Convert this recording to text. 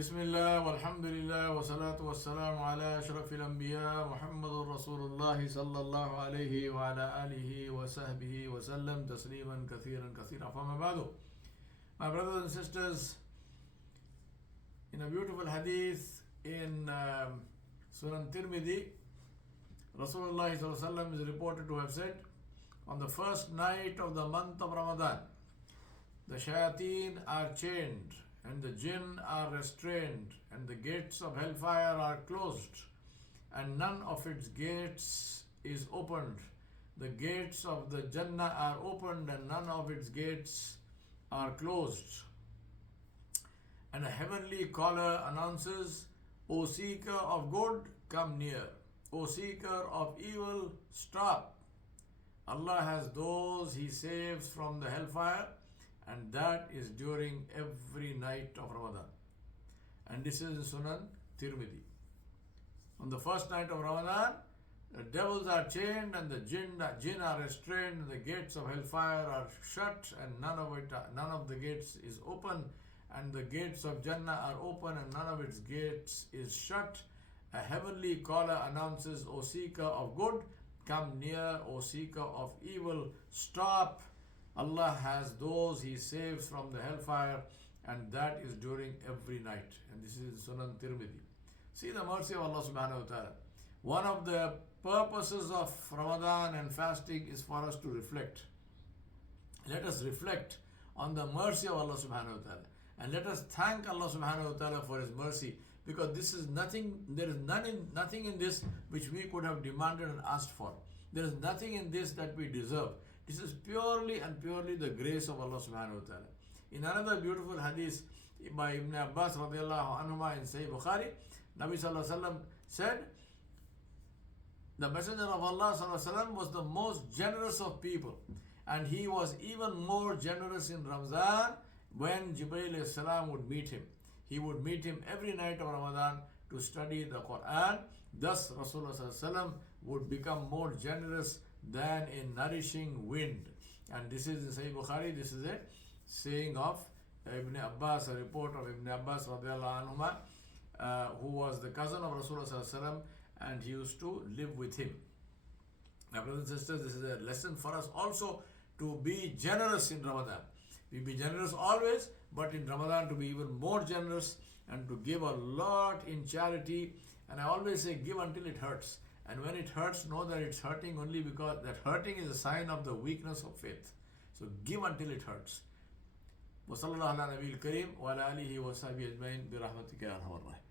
Bismillah, walhamdulillah, wa salatu wa salam ala ashrafil anbiya, Muhammadur Rasulullah sallallahu alayhi wa ala alihi wa sahbihi wa sallam, tasliman kathiran kathira. Fama ba'du. My brothers and sisters, in a beautiful hadith in Sunan Tirmidhi, Rasulullah sallallahu alayhi wa sallam is reported to have said, on the first night of the month of Ramadan, the shayateen are chained, and the jinn are restrained, and the gates of hellfire are closed, and none of its gates is opened. The gates of the Jannah are opened, and none of its gates are closed. And a heavenly caller announces, O seeker of good, come near. O seeker of evil, stop. Allah has those He saves from the hellfire, and that is during every night of Ramadan. And this is in Sunan Tirmidhi. On the first night of Ramadan, the devils are chained and the jinn are restrained, and the gates of hellfire are shut, and none of the gates is open, and the gates of Jannah are open, and none of its gates is shut. A heavenly caller announces, O seeker of good, come near. O seeker of evil, stop. Allah has those He saves from the hellfire, and that is during every night. And this is Sunan Tirmidhi. See the mercy of Allah subhanahu wa ta'ala. One of the purposes of Ramadan and fasting is for us to reflect. Let us reflect on the mercy of Allah subhanahu wa ta'ala. And let us thank Allah subhanahu wa ta'ala for His mercy, because there is nothing in this which we could have demanded and asked for. There is nothing in this that we deserve. This is purely and purely the grace of Allah subhanahu wa ta'ala. In another beautiful hadith by Ibn Abbas radiallahu anhuma in Sahih Bukhari, Nabi sallallahu alaihi wasallam said, the Messenger of Allah sallallahu alaihi wasallam was the most generous of people, and he was even more generous in Ramadan when Jibreel alayhi salam would meet him. He would meet him every night of Ramadan to study the Quran. Thus Rasulullah sallallahu alaihi wasallam would become more generous than a nourishing wind. And this is in Sahih Bukhari. This is a saying of Ibn Abbas, a report of Ibn Abbas radiallahu anhuma, who was the cousin of Rasulullah sallallahu alaihi wasallam, and he used to live with him. Now, brothers and sisters, this is a lesson for us also to be generous in Ramadan. We be generous always, but in Ramadan to be even more generous and to give a lot in charity. And I always say, give until it hurts. And when it hurts, know that it's hurting only because that hurting is a sign of the weakness of faith. So give until it hurts. وصلى الله على نبي الكريم وعلى آله وصحبه أجمعين برحمتك يا أرحم الراحمين.